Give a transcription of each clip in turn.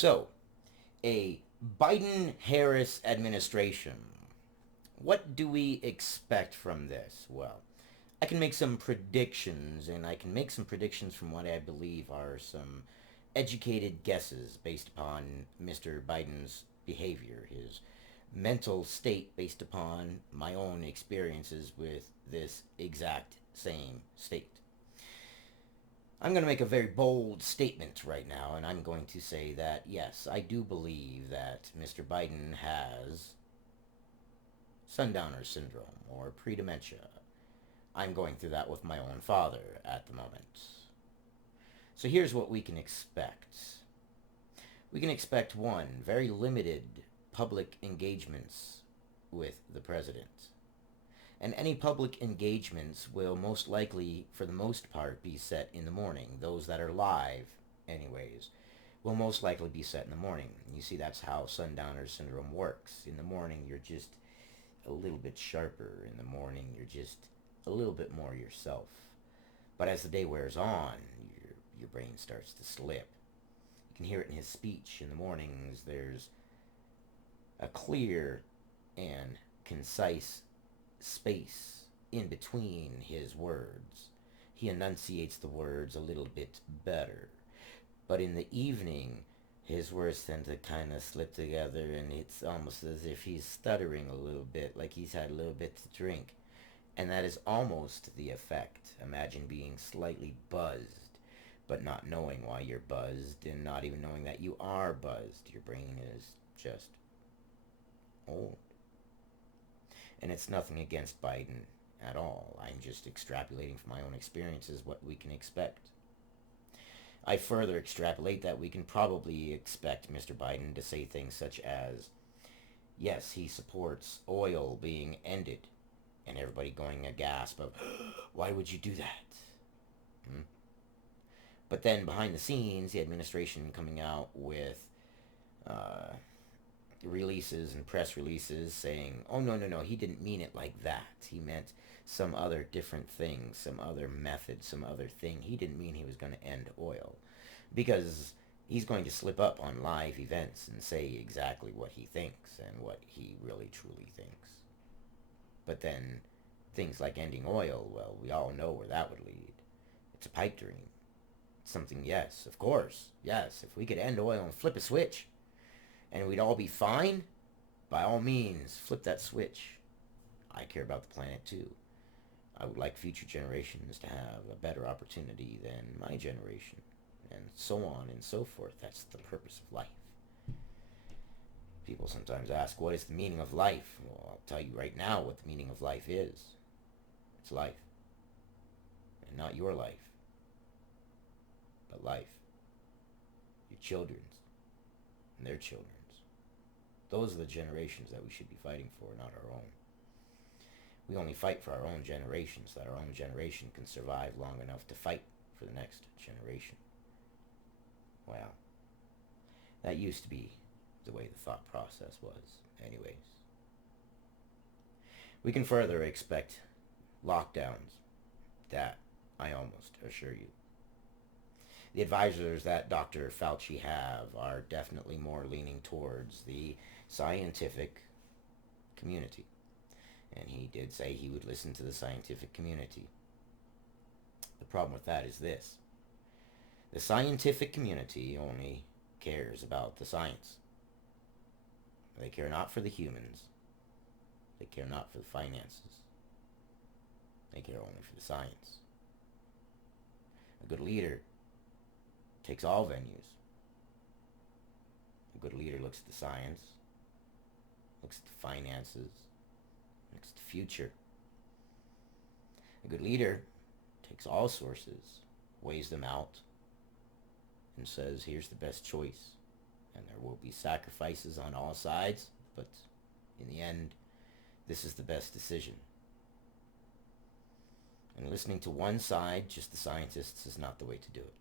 So, a Biden-Harris administration. What do we expect from this? Well, I can make some predictions, and I can make some predictions from what I believe are some educated guesses based upon Mr. Biden's behavior, his mental state based upon my own experiences with this exact same state. I'm going to make a very bold statement right now, and I'm going to say that, yes, I do believe that Mr. Biden has sundowner syndrome or pre-dementia. I'm going through that with my own father at the moment. So here's what we can expect. We can expect one, very limited public engagements with the president. And any public engagements will most likely, for the most part, be set in the morning. Those that are live, anyways, will most likely be set in the morning. You see, that's how sundowner syndrome works. In the morning, you're just a little bit sharper. In the morning, you're just a little bit more yourself. But as the day wears on, your brain starts to slip. You can hear it in his speech. In the mornings, there's a clear and concise space in between his words. He enunciates the words a little bit better. But in the evening, his words tend to kind of slip together, and it's almost as if he's stuttering a little bit, like he's had a little bit to drink. And that is almost the effect. Imagine being slightly buzzed, but not knowing why you're buzzed, and not even knowing that you are buzzed. Your brain is just old. And it's nothing against Biden at all. I'm just extrapolating from my own experiences what we can expect. I further extrapolate that we can probably expect Mr. Biden to say things such as, yes, he supports oil being ended, and everybody going a gasp of, why would you do that? Hmm? But then behind the scenes, the administration coming out with uh, releases and press releases saying, oh, no, no, no, he didn't mean it like that. He meant some other different thing, some other method, some other thing. He didn't mean he was going to end oil. Because he's going to slip up on live events and say exactly what he thinks and what he really truly thinks. But then things like ending oil, well, we all know where that would lead. It's a pipe dream. It's something, yes, of course, yes, if we could end oil and flip a switch, and we'd all be fine, by all means, flip that switch. I care about the planet too. I would like future generations to have a better opportunity than my generation, and so on and so forth. That's the purpose of life. People sometimes ask, what is the meaning of life? Well, I'll tell you right now what the meaning of life is. It's life. And not your life, but life. Your children's and their children's. Those are the generations that we should be fighting for, not our own. We only fight for our own generation so that our own generation can survive long enough to fight for the next generation. Well, that used to be the way the thought process was, anyways. We can further expect lockdowns. That I almost assure you. The advisors that Dr. Fauci have are definitely more leaning towards the scientific community. And he did say he would listen to the scientific community. The problem with that is this. The scientific community only cares about the science. They care not for the humans. They care not for the finances. They care only for the science. A good leader takes all venues. A good leader looks at the science, looks at the finances, looks at the future. A good leader takes all sources, weighs them out, and says, here's the best choice. And there will be sacrifices on all sides, but in the end, this is the best decision. And listening to one side, just the scientists, is not the way to do it.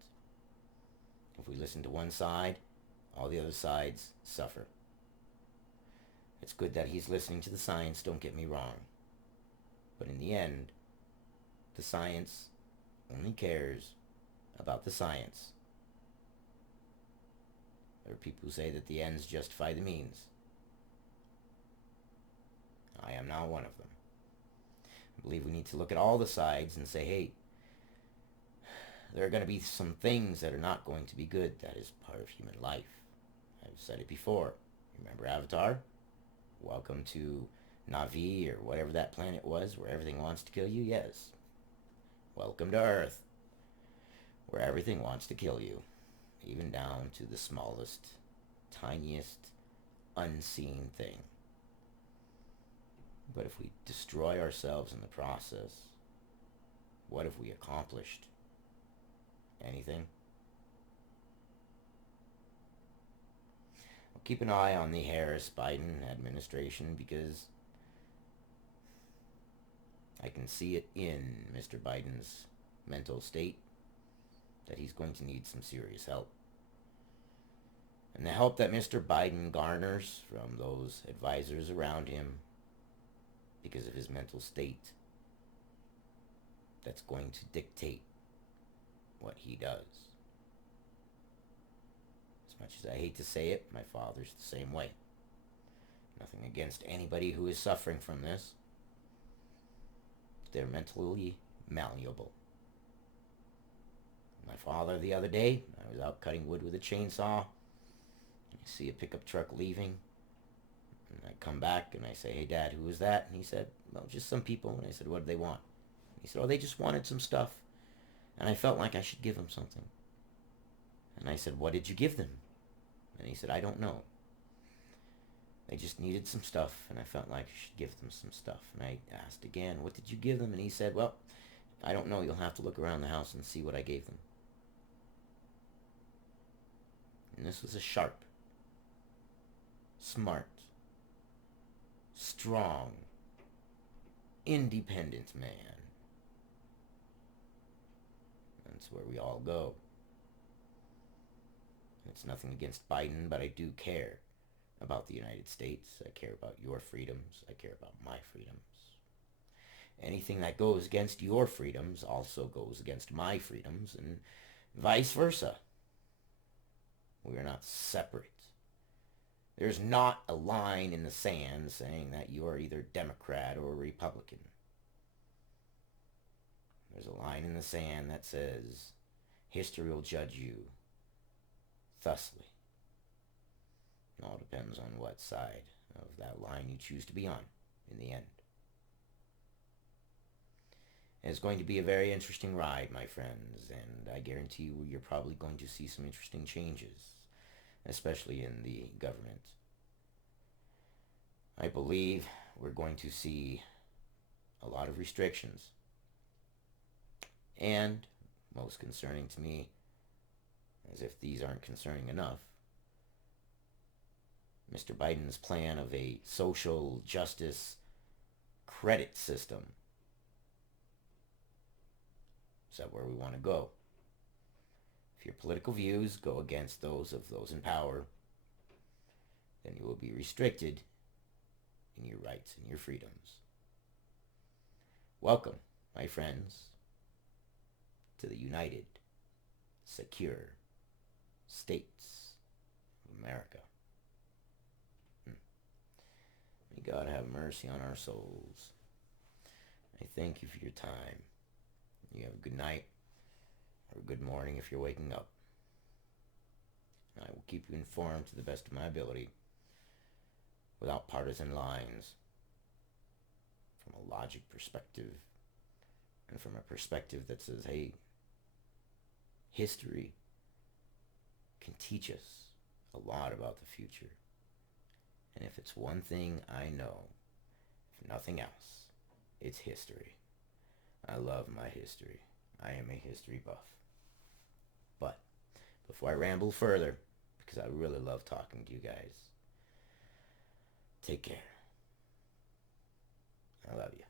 If we listen to one side, all the other sides suffer. It's good that he's listening to the science, don't get me wrong. But in the end, the science only cares about the science. There are people who say that the ends justify the means. I am not one of them. I believe we need to look at all the sides and say, hey, there are going to be some things that are not going to be good. That is part of human life. I've said it before. Remember Avatar? Welcome to Navi, or whatever that planet was, where everything wants to kill you? Yes. Welcome to Earth, where everything wants to kill you, even down to the smallest, tiniest, unseen thing. But if we destroy ourselves in the process, what have we accomplished? Anything? I'll keep an eye on the Harris-Biden administration, because I can see it in Mr. Biden's mental state that he's going to need some serious help. And the help that Mr. Biden garners from those advisors around him, because of his mental state, that's going to dictate what he does. As much as I hate to say it, my father's the same way. Nothing against anybody who is suffering from this. They're mentally malleable. My father, the other day, I was out cutting wood with a chainsaw. I see a pickup truck leaving. And I come back and I say, hey, Dad, who was that? And he said, well, just some people. And I said, what did they want? He said, oh, they just wanted some stuff. And I felt like I should give them something. And I said, what did you give them? And he said, I don't know. They just needed some stuff, and I felt like I should give them some stuff. And I asked again, what did you give them? And he said, well, I don't know. You'll have to look around the house and see what I gave them. And this was a sharp, smart, strong, independent man. That's where we all go. It's nothing against Biden, but I do care about the United States. I care about your freedoms. I care about my freedoms. Anything that goes against your freedoms also goes against my freedoms, and vice versa. We are not separate. There's not a line in the sand saying that you are either Democrat or Republican. There's a line in the sand that says, history will judge you thusly. It all depends on what side of that line you choose to be on in the end. It's going to be a very interesting ride, my friends, and I guarantee you you're probably going to see some interesting changes, especially in the government. I believe we're going to see a lot of restrictions. And, most concerning to me, as if these aren't concerning enough, Mr. Biden's plan of a social justice credit system. Is that where we want to go? If your political views go against those of those in power, then you will be restricted in your rights and your freedoms. Welcome, my friends, to the United, Secure States of America. May God have mercy on our souls. I thank you for your time. You have a good night or a good morning if you're waking up. I will keep you informed to the best of my ability without partisan lines, from a logic perspective and from a perspective that says, hey, history can teach us a lot about the future. And if it's one thing I know, if nothing else, it's history. I love my history. I am a history buff. But before I ramble further, because I really love talking to you guys, take care. I love you.